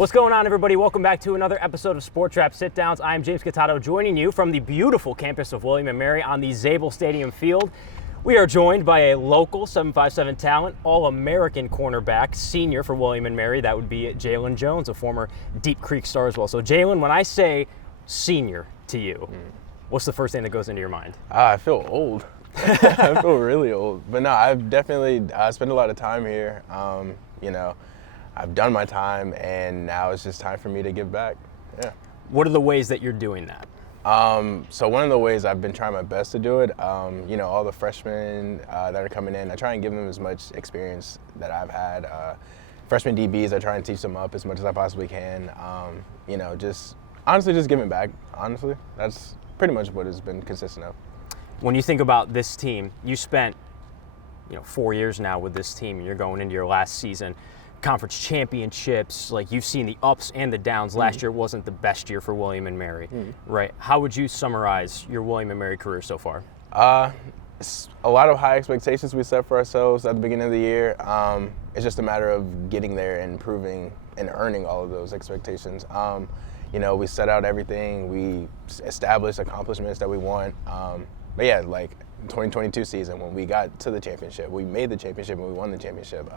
What's going on, everybody? Welcome back to another episode of Sportswrap Sit Downs. I'm James Catato, joining you from the beautiful campus of William & Mary on the Zabel Stadium field. We are joined by a local 757 talent, All-American cornerback, senior for William & Mary. That would be Jalen Jones, a former Deep Creek star as well. So, Jalen, when I say senior to you, what's the first thing that goes into your mind? I feel old. I feel really old. But no, I've definitely spent a lot of time here. I've done my time, and now it's just time for me to give back. Yeah. What are the ways that you're doing that? So one of the ways I've been trying my best to do it, all the freshmen that are coming in, I try and give them as much experience that I've had. Freshman DBs, I try and teach them up as much as I possibly can. Just giving back, honestly. That's pretty much what it's been consistent of. When you think about this team, you spent 4 years now with this team, and you're going into your last season. Conference championships, like you've seen the ups and the downs. Last year wasn't the best year for William & Mary, right? How would you summarize your William & Mary career so far? It's a lot of high expectations we set for ourselves at the beginning of the year. It's just a matter of getting there and proving and earning all of those expectations. We set out everything. We established accomplishments that we want. 2022 season, when we got to the championship, we made the championship and we won the championship.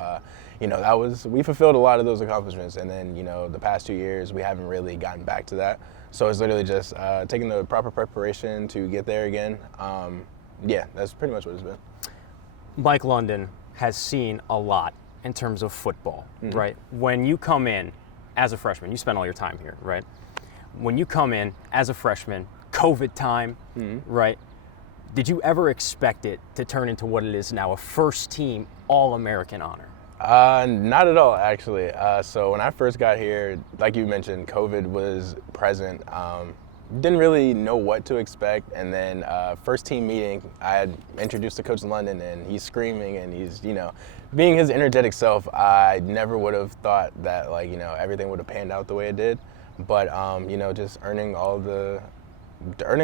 We fulfilled a lot of those accomplishments, and then the past 2 years we haven't really gotten back to that. So it's literally just taking the proper preparation to get there again. That's pretty much what it's been. Mike London has seen a lot in terms of football, right? When you come in as a freshman, you spend all your time here, right? When you come in as a freshman, COVID time, right? Did you ever expect it to turn into what it is now, a first-team All-American honor? Not at all, actually. So when I first got here, like you mentioned, COVID was present. Didn't really know what to expect. And then first team meeting, I had introduced to Coach London, and he's screaming, and he's, being his energetic self. I never would have thought that, everything would have panned out the way it did. But, just earning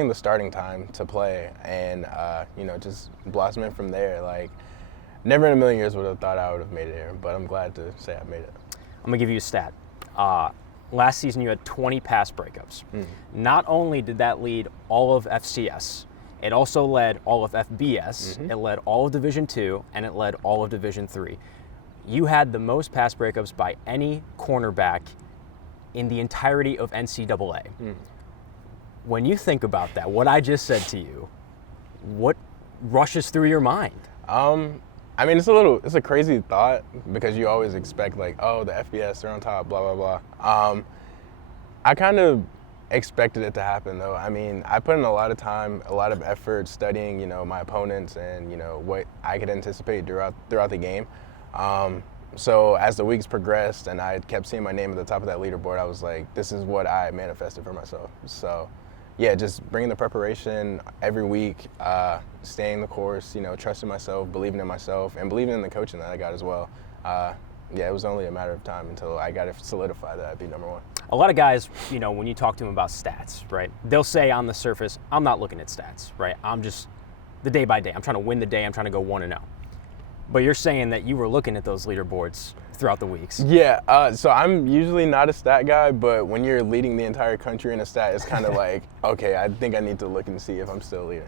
the starting time to play, and just blossoming from there. Never in a million years would have thought I would have made it here, but I'm glad to say I made it. I'm gonna give you a stat. Last season you had 20 pass breakups. Not only did that lead all of FCS, it also led all of FBS, it led all of Division II, and it led all of Division III. You had the most pass breakups by any cornerback in the entirety of NCAA. When you think about that, what I just said to you, what rushes through your mind? It's a crazy thought, because you always expect the FBS, they're on top, blah, blah, blah. I kind of expected it to happen, though. I put in a lot of time, a lot of effort studying, my opponents and, what I could anticipate throughout the game. So as the weeks progressed and I kept seeing my name at the top of that leaderboard, I was like, this is what I manifested for myself. So yeah, just bringing the preparation every week, staying the course, trusting myself, believing in myself, and believing in the coaching that I got as well. It was only a matter of time until I got to solidify that I'd be number one. A lot of guys, when you talk to them about stats, right, they'll say on the surface, I'm not looking at stats, right? I'm just the day by day. I'm trying to win the day. I'm trying to go 1-0. But you're saying that you were looking at those leaderboards throughout the weeks. Yeah, so I'm usually not a stat guy, but when you're leading the entire country in a stat, it's kind of like, okay, I think I need to look and see if I'm still leading.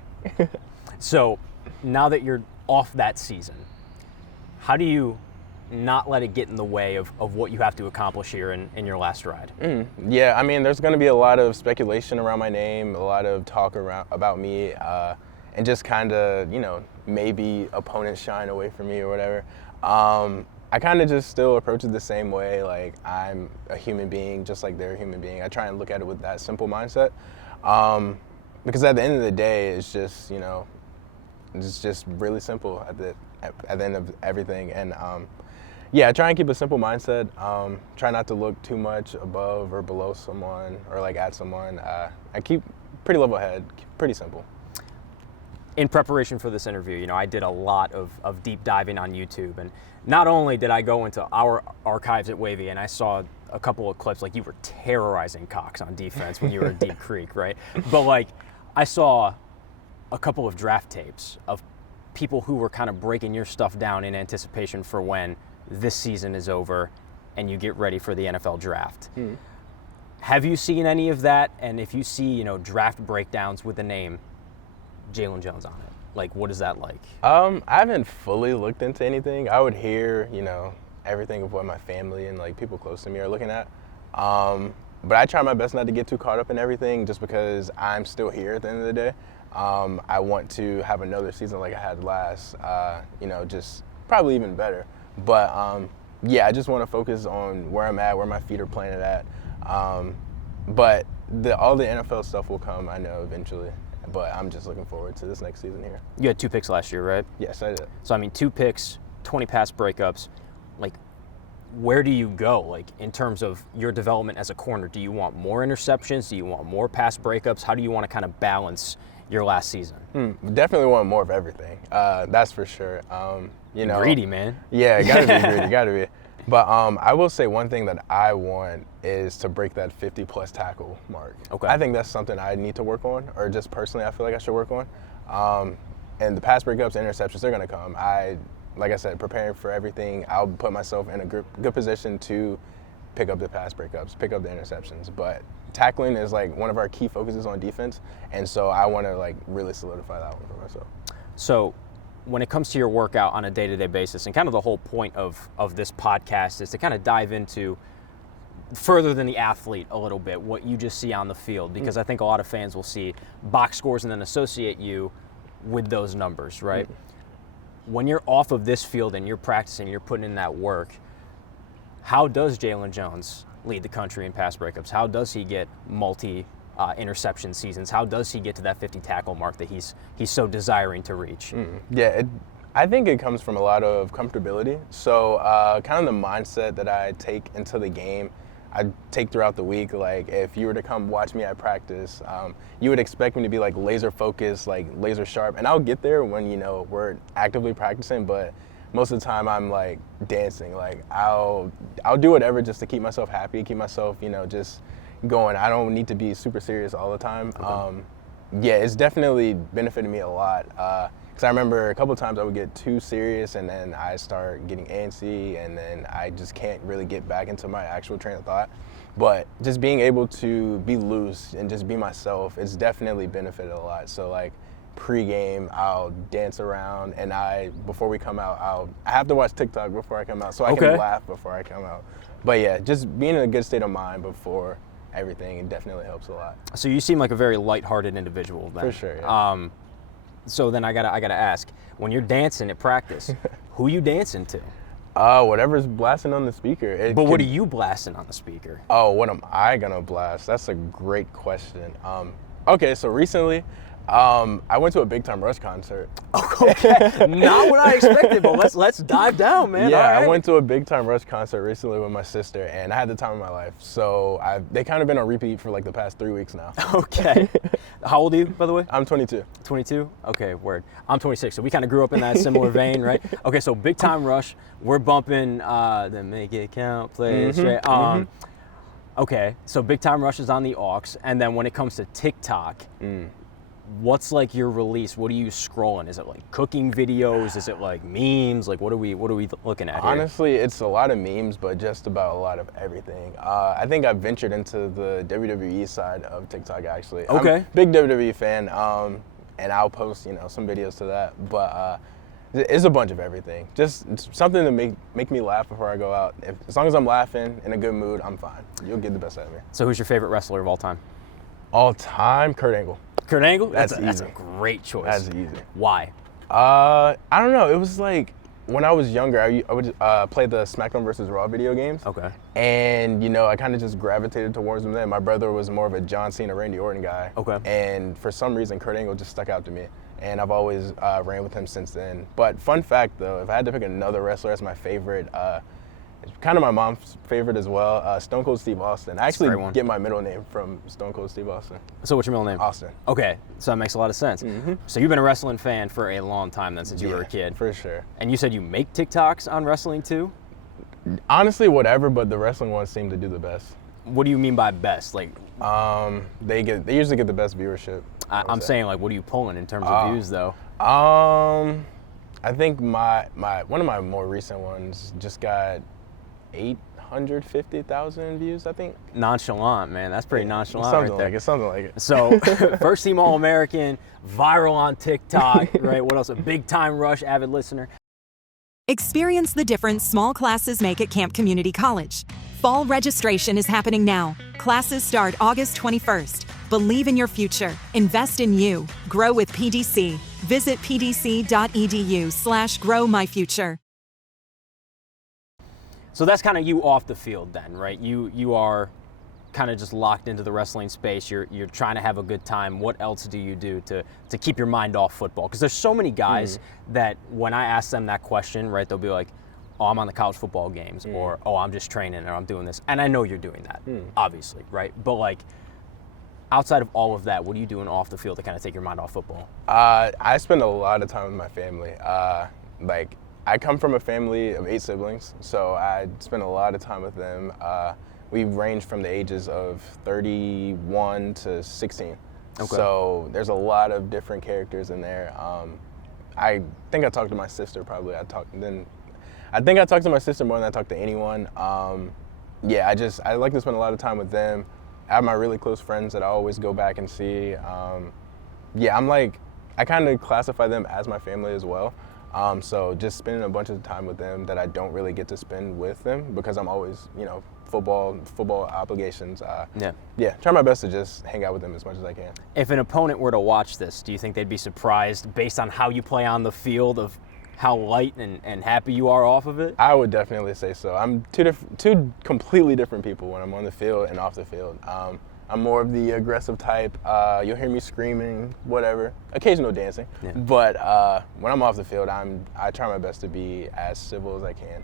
So now that you're off that season, how do you not let it get in the way of what you have to accomplish here in your last ride? Yeah, there's going to be a lot of speculation around my name, a lot of talk about me, and just kind of, maybe opponents shying away from me or whatever. I kind of just still approach it the same way. I'm a human being just like they're a human being. I try and look at it with that simple mindset. Because at the end of the day, it's just, it's just really simple at the end of everything. And I try and keep a simple mindset. Try not to look too much above or below someone or at someone. I keep pretty level head, pretty simple. In preparation for this interview, I did a lot of deep diving on YouTube, and not only did I go into our archives at Wavy and I saw a couple of clips, you were terrorizing Cox on defense when you were at Deep Creek, right? But I saw a couple of draft tapes of people who were kind of breaking your stuff down in anticipation for when this season is over and you get ready for the NFL draft. Have you seen any of that? And if you see, draft breakdowns with the name Jalen Jones on it, like, what is that like? I haven't fully looked into anything. I would hear, everything of what my family and like people close to me are looking at. But I try my best not to get too caught up in everything just because I'm still here at the end of the day. I want to have another season like I had last, just probably even better. But yeah, I just want to focus on where I'm at, where my feet are planted at. But all the NFL stuff will come, I know, eventually. But I'm just looking forward to this next season here. You had 2 picks last year, right? Yes, I did. So, 2 picks, 20 pass breakups. Like, where do you go, like, in terms of your development as a corner? Do you want more interceptions? Do you want more pass breakups? How do you want to kind of balance your last season? Definitely want more of everything. That's for sure. Greedy, man. Yeah, gotta be greedy, gotta be. But I will say one thing that I want is to break that 50-plus tackle mark. Okay. I think that's something I need to work on, or just personally I feel like I should work on. And the pass breakups and interceptions, they're going to come. Like I said, preparing for everything, I'll put myself in a good position to pick up the pass breakups, pick up the interceptions. But tackling is like one of our key focuses on defense, and so I want to like really solidify that one for myself. So when it comes to your workout on a day-to-day basis, and kind of the whole point of this podcast is to kind of dive into further than the athlete a little bit, what you just see on the field, because I think a lot of fans will see box scores and then associate you with those numbers, right? When you're off of this field and you're practicing, you're putting in that work, how does Jalen Jones lead the country in pass breakups? How does he get interception seasons? How does he get to that 50 tackle mark that he's so desiring to reach? Yeah, I think it comes from a lot of comfortability. So kind of the mindset that I take into the game, I take throughout the week. Like if you were to come watch me at practice, you would expect me to be like laser focused, like laser sharp. And I'll get there when, we're actively practicing, but most of the time I'm like dancing. Like I'll do whatever just to keep myself happy, keep myself, just going. I don't need to be super serious all the time. Okay. Yeah, it's definitely benefited me a lot. Because I remember a couple of times I would get too serious and then I start getting antsy and then I just can't really get back into my actual train of thought. But just being able to be loose and just be myself, it's definitely benefited a lot. So like pre-game, I'll dance around and before we come out, I have to watch TikTok before I come out so I can laugh before I come out. But yeah, just being in a good state of mind before everything, it definitely helps a lot. So you seem like a very lighthearted individual then. For sure, yeah. So then I gotta ask, when you're dancing at practice, who you dancing to? Whatever's blasting on the speaker. What are you blasting on the speaker? Oh, what am I gonna blast? That's a great question. Okay, so recently, I went to a Big Time Rush concert. Okay, not what I expected, but let's dive down, man. Yeah, All right. I went to a Big Time Rush concert recently with my sister, and I had the time of my life. So they kind of been on repeat for like the past 3 weeks now. Okay. How old are you, by the way? I'm 22. 22? Okay, word. I'm 26, so we kind of grew up in that similar vein, right? Okay, so Big Time Rush, we're bumping the Make It Count, Play It Straight. Okay, so Big Time Rush is on the aux, and then when it comes to TikTok, what's like your release? What are you scrolling? Is it like cooking videos? Is it like memes? Like what are we looking at here? Honestly, it's a lot of memes, but just about a lot of everything. I think I've ventured into the WWE side of TikTok actually. Okay. I'm a big WWE fan, and I'll post some videos to that. But it's a bunch of everything. Just something to make me laugh before I go out. As long as I'm laughing in a good mood, I'm fine. You'll get the best out of me. So who's your favorite wrestler of all time? All time, Kurt Angle. Kurt Angle? That's a great choice. That's easy. Why? I don't know. It was like when I was younger, I would play the SmackDown vs. Raw video games. Okay. And I kind of just gravitated towards them then. My brother was more of a John Cena, Randy Orton guy. Okay. And for some reason, Kurt Angle just stuck out to me. And I've always ran with him since then. But fun fact though, if I had to pick another wrestler as my favorite, it's kind of my mom's favorite as well, Stone Cold Steve Austin. I actually get my middle name from Stone Cold Steve Austin. So what's your middle name? Austin. Okay, so that makes a lot of sense. So you've been a wrestling fan for a long time then, since you were a kid. For sure. And you said you make TikToks on wrestling too? Honestly, whatever, but the wrestling ones seem to do the best. What do you mean by best? Like, they usually get the best viewership. I'm saying, like, what are you pulling in terms of views though? I think my one of my more recent ones just got 150,000 views, I think. Nonchalant, man. That's pretty nonchalant Something right there. like it, something like it. So, first team All-American, viral on TikTok, right? What else? A big time rush, avid listener. Experience the difference small classes make at Camp Community College. Fall registration is happening now. Classes start August 21st. Believe in your future. Invest in you. Grow with PDC. Visit pdc.edu/growmyfuture. So that's kind of you off the field then, right? You are kind of just locked into the wrestling space. You're trying to have a good time. What else do you do to keep your mind off football? Because there's so many guys that when I ask them that question, right, they'll be like, oh, I'm on the college football games, or oh, I'm just training, or I'm doing this. And I know you're doing that, obviously, right? But like, outside of all of that, what are you doing off the field to kind of take your mind off football? I spend a lot of time with my family. Like, I come from a family of 8 siblings, so I spend a lot of time with them. We range from the ages of 31 to 16. Okay. So there's a lot of different characters in there. I think I talked to my sister probably. I think I talked to my sister more than I talked to anyone. Yeah, I like to spend a lot of time with them. I have my really close friends that I always go back and see. Yeah, I kind of classify them as my family as well. So just spending a bunch of time with them that I don't really get to spend with them because I'm always, football obligations. Yeah, try my best to just hang out with them as much as I can. If an opponent were to watch this, do you think they'd be surprised based on how you play on the field of how light and happy you are off of it? I would definitely say so. I'm two completely different people when I'm on the field and off the field. I'm more of the aggressive type. You'll hear me screaming, whatever, occasional dancing. Yeah. But when I'm off the field, I try my best to be as civil as I can.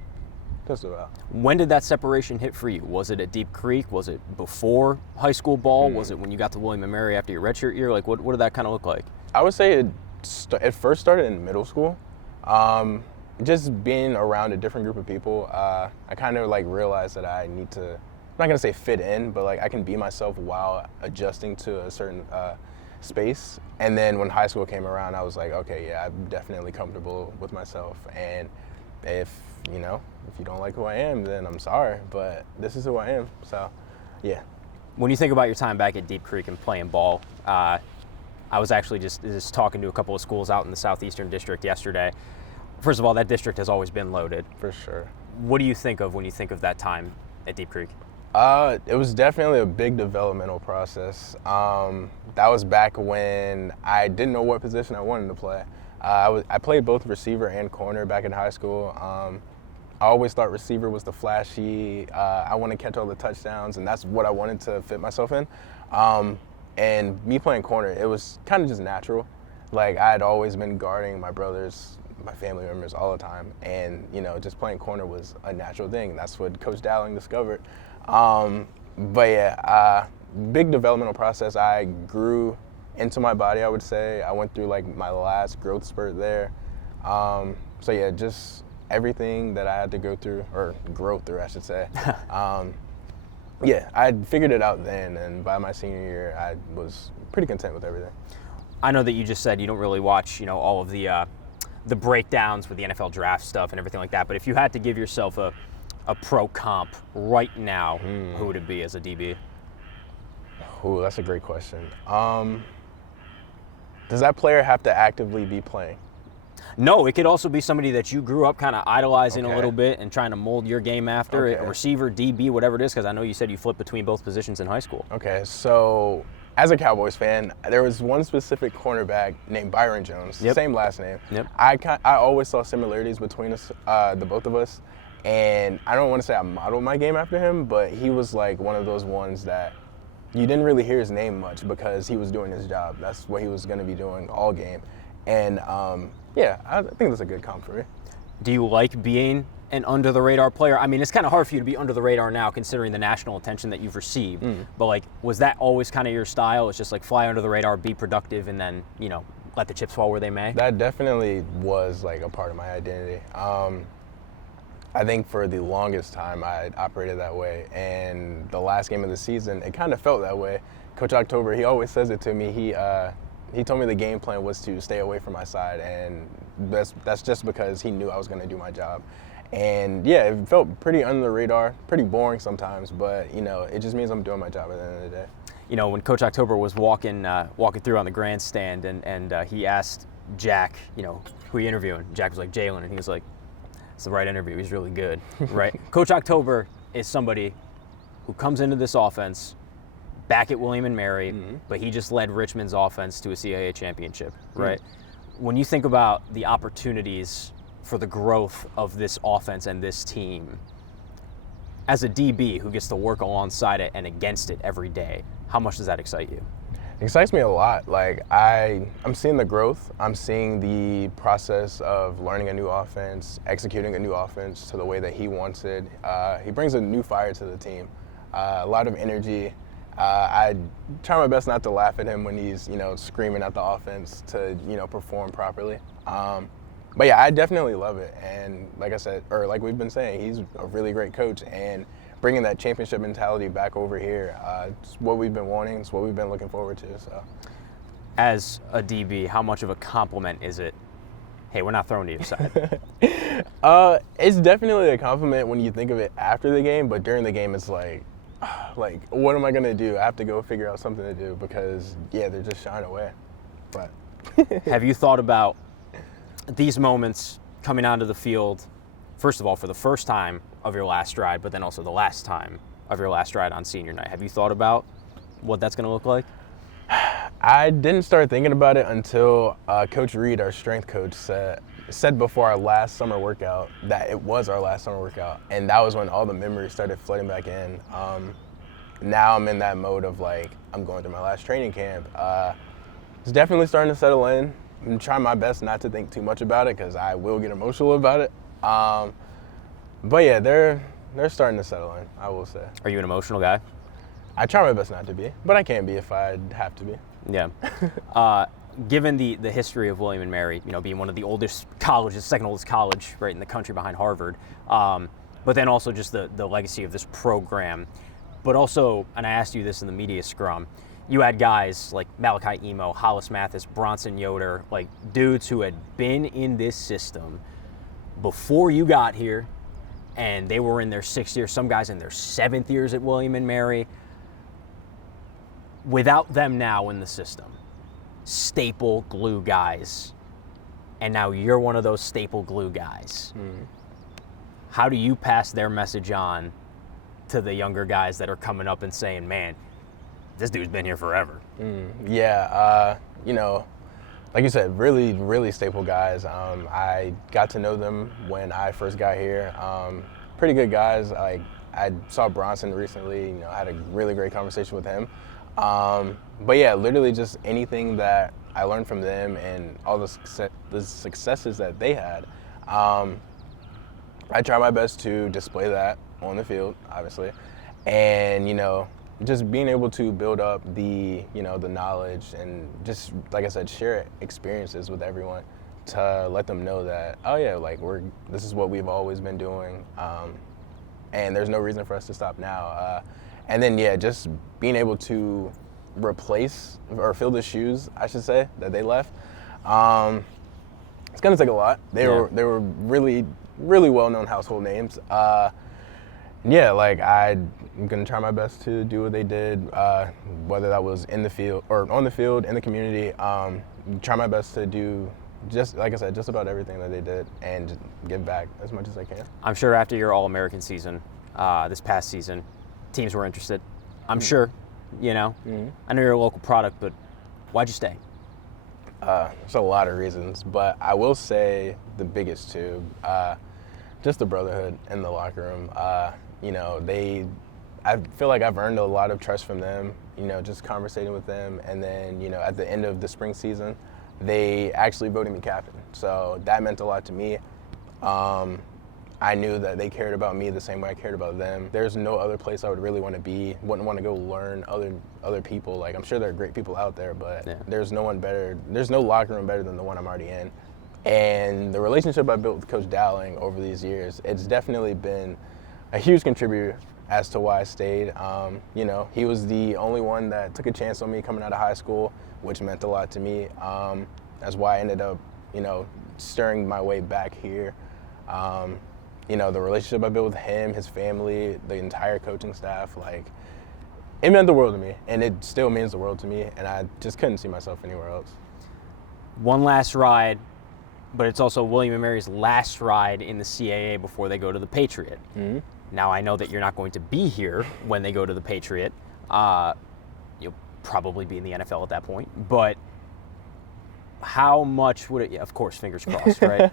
Just about. When did that separation hit for you? Was it at Deep Creek? Was it before high school ball? Was it when you got to William & Mary after your redshirt year? Like, what did that kind of look like? I would say it first started in middle school. Just being around a different group of people, I kind of realized that I need to, I'm not gonna say fit in, but I can be myself while adjusting to a certain space. And then when high school came around, I was like, okay, yeah, I'm definitely comfortable with myself. And if you don't like who I am, then I'm sorry, but this is who I am. So, yeah. When you think about your time back at Deep Creek and playing ball, I was actually just talking to a couple of schools out in the Southeastern District yesterday. First of all, that district has always been loaded. For sure. What do you think of when you think of that time at Deep Creek? It was definitely a big developmental process. That was back when I didn't know what position I wanted to play. I played both receiver and corner back in high school. I always thought receiver was the flashy. I want to catch all the touchdowns, and that's what I wanted to fit myself in. And me playing corner, it was kind of just natural. I had always been guarding my brothers, my family members all the time. And, just playing corner was a natural thing. That's what Coach Dowling discovered. But yeah, big developmental process. I grew into my body, I would say. I went through my last growth spurt there. So yeah, just everything that I had to go through, or grow through, I should say. Yeah, I figured it out then, and by my senior year, I was pretty content with everything. I know that you just said you don't really watch, all of the breakdowns with the NFL draft stuff and everything like that, but if you had to give yourself a pro comp right now, who would it be as a DB? Ooh, that's a great question. Does that player have to actively be playing? No, it could also be somebody that you grew up kind of idolizing a little bit and trying to mold your game after, a receiver, DB, whatever it is, because I know you said you flipped between both positions in high school. Okay, so as a Cowboys fan, there was one specific cornerback named Byron Jones, same last name. Yep. I always saw similarities between us, the both of us, and I don't want to say I modeled my game after him, but he was one of those ones that you didn't really hear his name much because he was doing his job. That's what he was going to be doing all game. And yeah, I think that's a good comp for me. Do you like being an under-the-radar player? I mean, it's kind of hard for you to be under the radar now considering the national attention that you've received. But was that always kind of your style? It's just fly under the radar, be productive, and then, let the chips fall where they may? That definitely was a part of my identity. I think for the longest time I operated that way, and the last game of the season, it kind of felt that way. Coach October, he always says it to me. He told me the game plan was to stay away from my side, and that's just because he knew I was going to do my job. And yeah, it felt pretty under the radar, pretty boring sometimes, but you know, it just means I'm doing my job at the end of the day. You know, when Coach October was walking through on the grandstand, and he asked Jack, you know, who are you interviewing? Jack was like, Jalen, and he was like, it's the right interview. He's really good, right? Coach October is somebody who comes into this offense back at William & Mary, but he just led Richmond's offense to a CAA championship, right? When you think about the opportunities for the growth of this offense and this team, as a DB who gets to work alongside it and against it every day, how much does that excite you? It excites me a lot. Like I'm seeing the growth. I'm seeing the process of learning a new offense, executing a new offense to the way that he wants it. He brings a new fire to the team, a lot of energy. I try my best not to laugh at him when he's, you know, screaming at the offense to, you know, perform properly. But yeah, I definitely love it. And like I said, or like we've been saying, he's a really great coach, and bringing that championship mentality back over here, it's what we've been wanting. It's what we've been looking forward to. So, as a DB, how much of a compliment is it? Hey, we're not throwing to your side. It's definitely a compliment when you think of it after the game, but during the game, it's like, what am I gonna do? I have to go figure out something to do because, yeah, they're just shying away. But have you thought about these moments coming onto the field, first of all, for the first time of your last ride, but then also the last time of your last ride on senior night? Have you thought about what that's gonna look like? I didn't start thinking about it until Coach Reed, our strength coach, said before our last summer workout that it was our last summer workout, and that was when all the memories started flooding back in. Now I'm in that mode of like, I'm going through my last training camp. It's definitely starting to settle in. I'm trying my best not to think too much about it because I will get emotional about it. But yeah, they're starting to settle in, I will say. Are you an emotional guy? I try my best not to be, but I can be if I have to be. Yeah. Given the history of William & Mary, you know, being one of the oldest colleges, second oldest college right in the country behind Harvard, but then also just the legacy of this program, but also, and I asked you this in the media scrum, you had guys like Malachi Emo, Hollis Mathis, Bronson Yoder, like dudes who had been in this system before you got here, and they were in their 6th year, some guys in their 7th years at William & Mary. Without them now in the system, staple glue guys, and now you're one of those staple glue guys. How do you pass their message on to the younger guys that are coming up and saying, man, this dude's been here forever? Yeah, you know, like you said, really, really staple guys. I got to know them when I first got here. Pretty good guys. Like I saw Bronson recently. You know, I had a really great conversation with him. But yeah, literally just anything that I learned from them and all the successes that they had. I try my best to display that on the field, obviously, and you know, just being able to build up the, you know, the knowledge and just, like I said, share experiences with everyone to let them know that, oh yeah, like this is what we've always been doing, and there's no reason for us to stop now. And then yeah, just being able to replace or fill the shoes, I should say, that they left. It's gonna take a lot. They were really, really well-known household names. Yeah, like I'm gonna try my best to do what they did, whether that was in the field or on the field, in the community. Try my best to do, just like I said, just about everything that they did, and just give back as much as I can. I'm sure after your All-American season, this past season, teams were interested. I'm sure, you know. I know you're a local product, but why'd you stay? There's a lot of reasons, but I will say the biggest two, just the brotherhood in the locker room. You know, I feel like I've earned a lot of trust from them, you know, just conversating with them. And then, you know, at the end of the spring season, they actually voted me captain. So that meant a lot to me. I knew that they cared about me the same way I cared about them. There's no other place I would really want to be. Wouldn't want to go learn other people. Like, I'm sure there are great people out there, but there's no one better. There's no locker room better than the one I'm already in. And the relationship I built with Coach Dowling over these years, it's definitely been a huge contributor as to why I stayed. You know, he was the only one that took a chance on me coming out of high school, which meant a lot to me. That's why I ended up, you know, stirring my way back here. the relationship I built with him, his family, the entire coaching staff, like, it meant the world to me, and it still means the world to me, and I just couldn't see myself anywhere else. One last ride, but it's also William & Mary's last ride in the CAA before they go to the Patriot. Mm-hmm. Now, I know that you're not going to be here when they go to the Patriot. You'll probably be in the NFL at that point, but how much would it, of course, fingers crossed, right?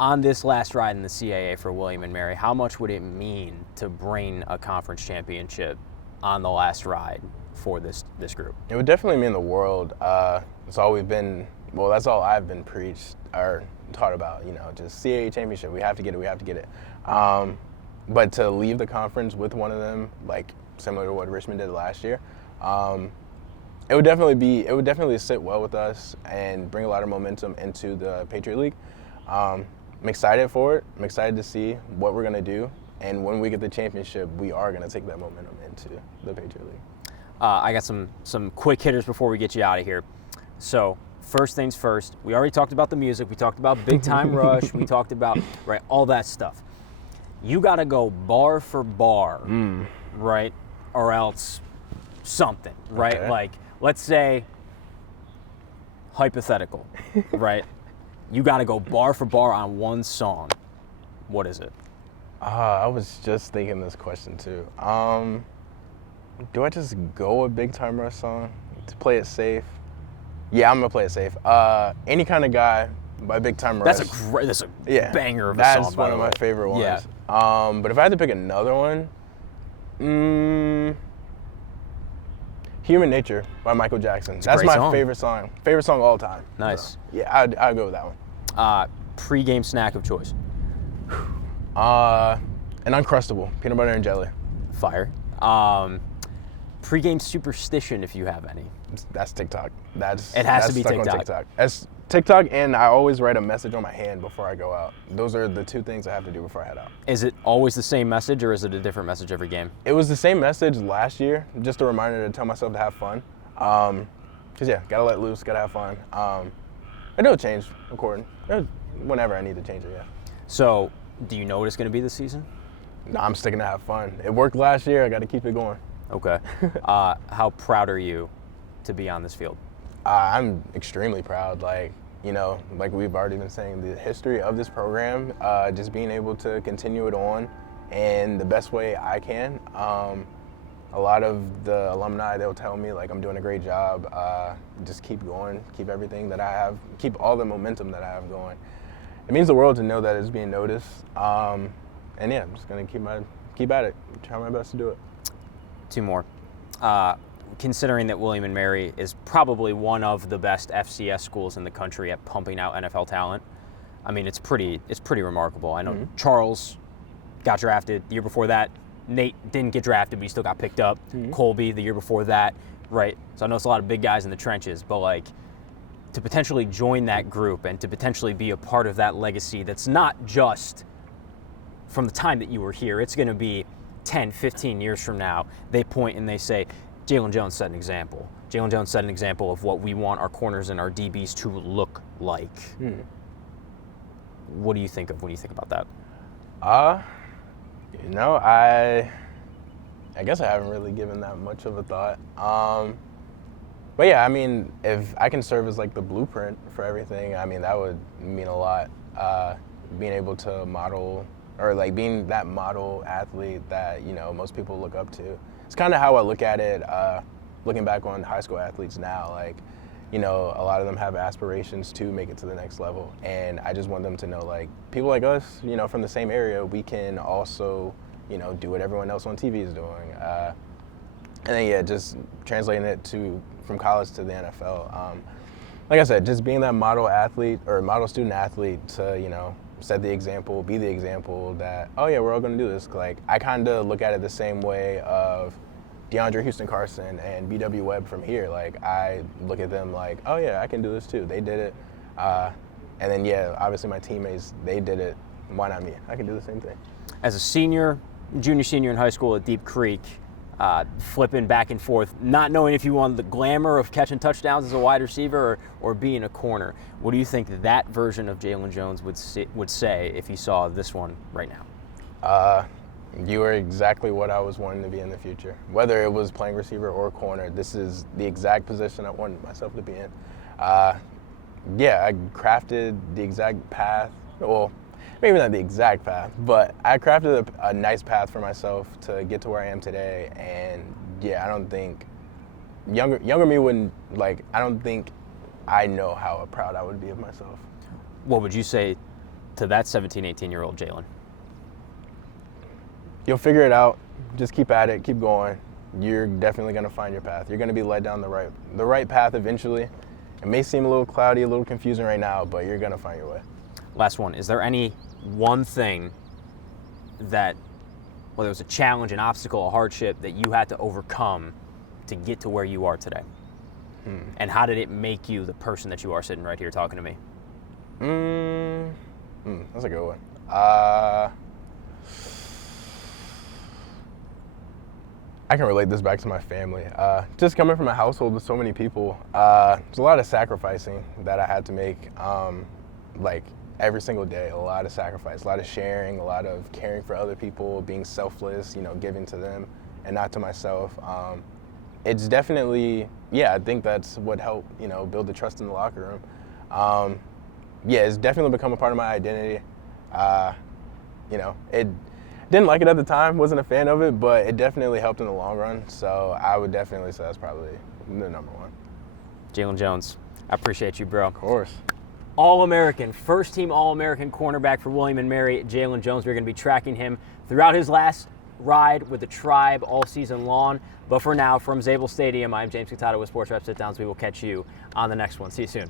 On this last ride in the CAA for William & Mary, how much would it mean to bring a conference championship on the last ride for this group? It would definitely mean the world. That's all that's all I've been preached or taught about, just CAA championship. We have to get it. But to leave the conference with one of them, like similar to what Richmond did last year, it would definitely sit well with us and bring a lot of momentum into the Patriot League. I'm excited for it. I'm excited to see what we're going to do. And when we get the championship, we are going to take that momentum into the Patriot League. I got some quick hitters before we get you out of here. So first things first, we already talked about the music. We talked about Big Time Rush. We talked about, right, all that stuff. You got to go bar for bar, right, or else something, right? Okay. Like, let's say, hypothetical, right? You got to go bar for bar on one song. What is it? I was just thinking this question too. Do I just go a Big Time Rush song to play it safe? Yeah, I'm gonna play it safe. Any Kind of Guy by Big Time Rush. That's a banger of a song. That's one of my favorite ones. Yeah. But if I had to pick another one, Human Nature by Michael Jackson. That's my favorite song. Favorite song of all time. Nice. So, yeah, I'd go with that one. Pre-game snack of choice. An Uncrustable, peanut butter and jelly. Fire. Pre-game superstition, if you have any. That's TikTok. It has to be TikTok. That's TikTok, and I always write a message on my hand before I go out. Those are the two things I have to do before I head out. Is it always the same message, or is it a different message every game? It was the same message last year, just a reminder to tell myself to have fun. Because, gotta let loose, gotta have fun. It'll change according, whenever I need to change it, yeah. So, do you know what it's going to be this season? No, I'm sticking to have fun. It worked last year, I gotta keep it going. Okay. How proud are you to be on this field? I'm extremely proud. Like we've already been saying, the history of this program, just being able to continue it on in the best way I can. A lot of the alumni, they'll tell me, like, I'm doing a great job. Just keep going, keep everything that I have, keep all the momentum that I have going. It means the world to know that it's being noticed. I'm just gonna keep at it, try my best to do it. Two more. Considering that William & Mary is probably one of the best FCS schools in the country at pumping out NFL talent, I mean, it's pretty remarkable. I know Charles got drafted the year before that. Nate didn't get drafted, but he still got picked up. Colby the year before that, right? So I know it's a lot of big guys in the trenches, but like, to potentially join that group and to potentially be a part of that legacy that's not just from the time that you were here, it's going to be 10, 15 years from now, they point and they say, Jalen Jones set an example. Jalen Jones set an example of what we want our corners and our DBs to look like. What do you think of when you think about that? I guess I haven't really given that much of a thought. But yeah, I mean, if I can serve as like the blueprint for everything, I mean, that would mean a lot. Being able to model, or like being that model athlete that, most people look up to. It's kind of how I look at it, looking back on high school athletes now. Like, a lot of them have aspirations to make it to the next level. And I just want them to know, like, people like us, from the same area, we can also, do what everyone else on TV is doing. And then, just translating it from college to the NFL. Like I said, just being that model athlete or model student athlete to, set the example, be the example that, oh yeah, we're all gonna do this. Like, I kind of look at it the same way of DeAndre Houston Carson and BW Webb from here. Like, I look at them like, oh yeah, I can do this too. They did it. And then, obviously my teammates, they did it. Why not me? I can do the same thing. As a junior, senior in high school at Deep Creek, flipping back and forth, not knowing if you wanted the glamour of catching touchdowns as a wide receiver or being a corner. What do you think that version of Jalen Jones would say if he saw this one right now? You are exactly what I was wanting to be in the future. Whether it was playing receiver or corner, this is the exact position I wanted myself to be in. Yeah, I crafted the exact path. Well, maybe not the exact path, but I crafted a nice path for myself to get to where I am today. And yeah, I don't think younger me wouldn't, like, I don't think I know how proud I would be of myself. What would you say to that 17, 18-year-old Jalen? You'll figure it out. Just keep at it, keep going. You're definitely going to find your path. You're going to be led down the right path eventually. It may seem a little cloudy, a little confusing right now, but you're going to find your way. Last one. Is there any one thing that, whether it was a challenge, an obstacle, a hardship, that you had to overcome to get to where you are today? And how did it make you the person that you are sitting right here talking to me? That's a good one. I can relate this back to my family. Just coming from a household with so many people, there's a lot of sacrificing that I had to make, like every single day. A lot of sacrifice, a lot of sharing, a lot of caring for other people, being selfless, giving to them and not to myself. It's definitely, I think that's what helped, build the trust in the locker room. It's definitely become a part of my identity. It didn't like it at the time, wasn't a fan of it, but it definitely helped in the long run. So I would definitely say that's probably the number one. Jalen Jones, I appreciate you, bro. Of course. All-American, first-team All-American cornerback for William & Mary, Jalen Jones. We're going to be tracking him throughout his last ride with the Tribe all season long. But for now, from Zabel Stadium, I'm James Cantata with Sportswrap Sit-Downs. We will catch you on the next one. See you soon.